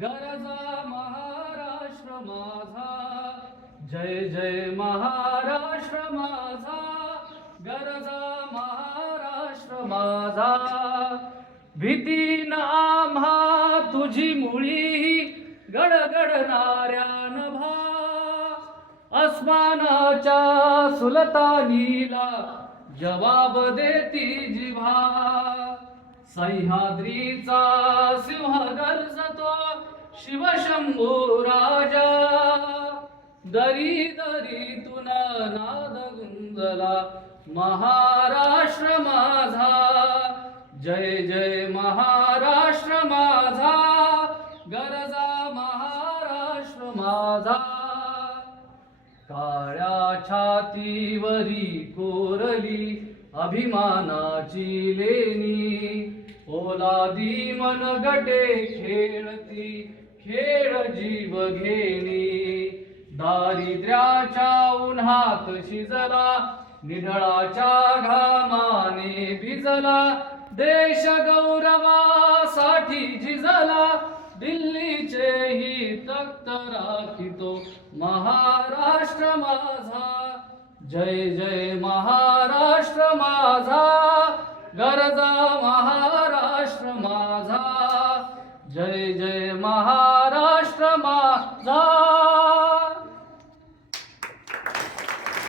गरजा महाराष्ट्र माझा, जय जय महाराष्ट्र माझा, गरजा महाराष्ट्र माझा. भीती न आम्हा तुझी मुळी, गडगडणाऱ्या नभा, अस्मानाच्या सुलतानीला जवाब देती जिव्हा. सह्याद्रीचा सिंह गर्जतो शिवशंभू राजा, दरी दरीतून नाद गुंजला महाराष्ट्र माझा, जय जय महाराष्ट्र माझा, गरजा महाराष्ट्र माझा. काळ्या छातीवरी कोरली अभिमानाची लेणी, ओलादी मनगटे खेळती खेळ जीव घेणी. दारिद्र्याच्या उन्हात शिजला, निढळाच्या घामाने भिजला, देश गौरवासाठी झिजला, दिल्लीचेही तख्त राखितो महाराष्ट्र माझा, जय जय महाराष्ट्र माझा, गरजा